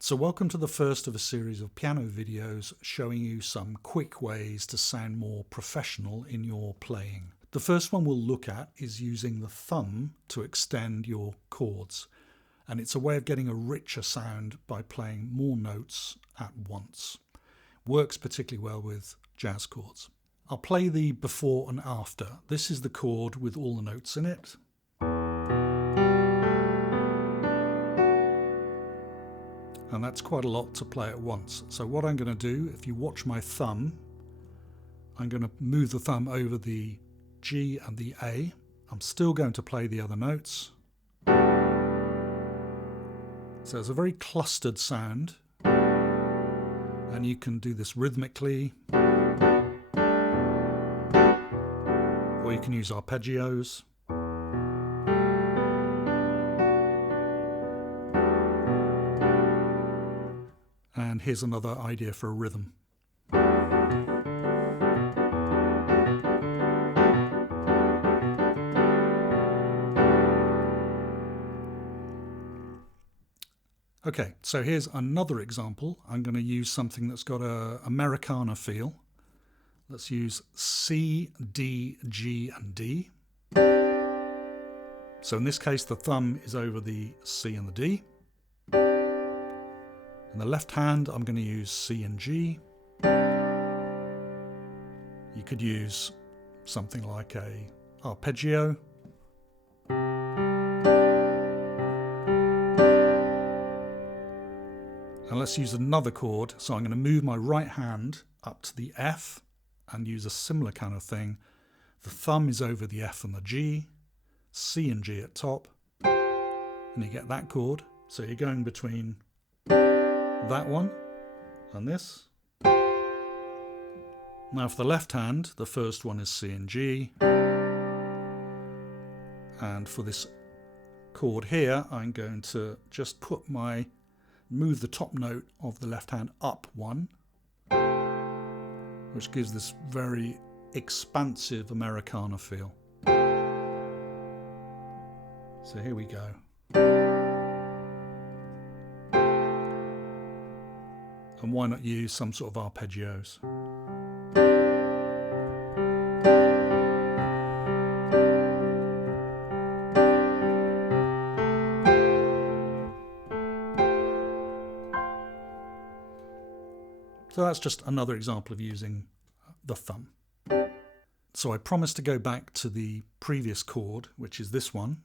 So welcome to the first of a series of piano videos showing you some quick ways to sound more professional in your playing. The first one we'll look at is using the thumb to extend your chords, and it's a way of getting a richer sound by playing more notes at once. Works particularly well with jazz chords. I'll play the before and after. This is the chord with all the notes in it. And that's quite a lot to play at once. So what I'm going to do, if you watch my thumb, I'm going to move the thumb over the G and the A. I'm still going to play the other notes. So it's a very clustered sound, and you can do this rhythmically, or you can use arpeggios. And here's another idea for a rhythm. Okay, so here's another example. I'm going to use something that's got a Americana feel. Let's use C, D, G, and D. So in this case, the thumb is over the C and the D. In the left hand, I'm going to use C and G. You could use something like a arpeggio. And let's use another chord. So I'm going to move my right hand up to the F and use a similar kind of thing. The thumb is over the F and the G, C and G at top, and you get that chord. So you're going between that one and this. Now for the left hand, the first one is C and G. And for this chord here, I'm going to just move the top note of the left hand up one, which gives this very expansive Americana feel. So here we go. And why not use some sort of arpeggios? So that's just another example of using the thumb. So I promised to go back to the previous chord, which is this one,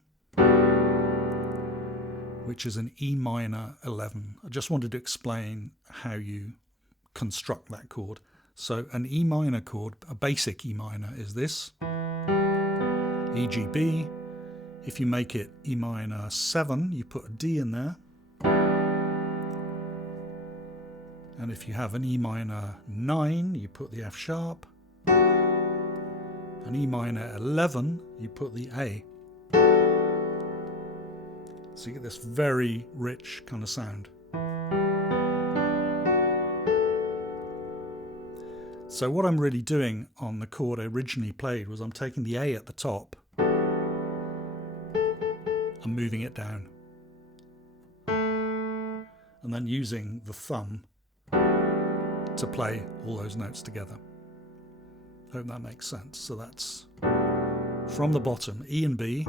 which is an E minor 11. I just wanted to explain how you construct that chord. So an E minor chord, a basic E minor, is this, E, G, B. If you make it E minor 7, you put a D in there. And if you have an E minor 9, you put the F sharp. An E minor 11, you put the A. So you get this very rich kind of sound. So what I'm really doing on the chord I originally played was I'm taking the A at the top and moving it down. And then using the thumb to play all those notes together. Hope that makes sense. So that's from the bottom, E and B,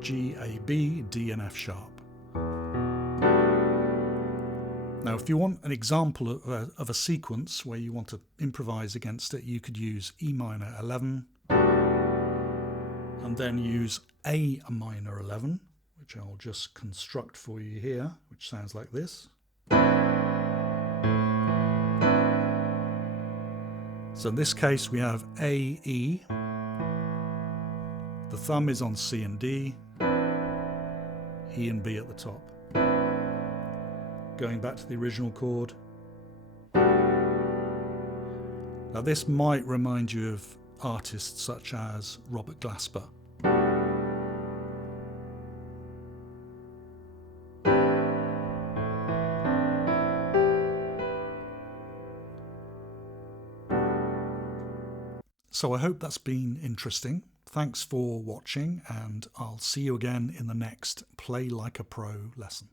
G, A, B, D and F sharp. Now if you want an example of a sequence where you want to improvise against it, you could use E minor 11 and then use A minor 11, which I'll just construct for you here, which sounds like this. So in this case we have A, E, the thumb is on C and D, E and B at the top. Going back to the original chord. Now this might remind you of artists such as Robert Glasper. So I hope that's been interesting. Thanks for watching, and I'll see you again in the next Play Like a Pro lesson.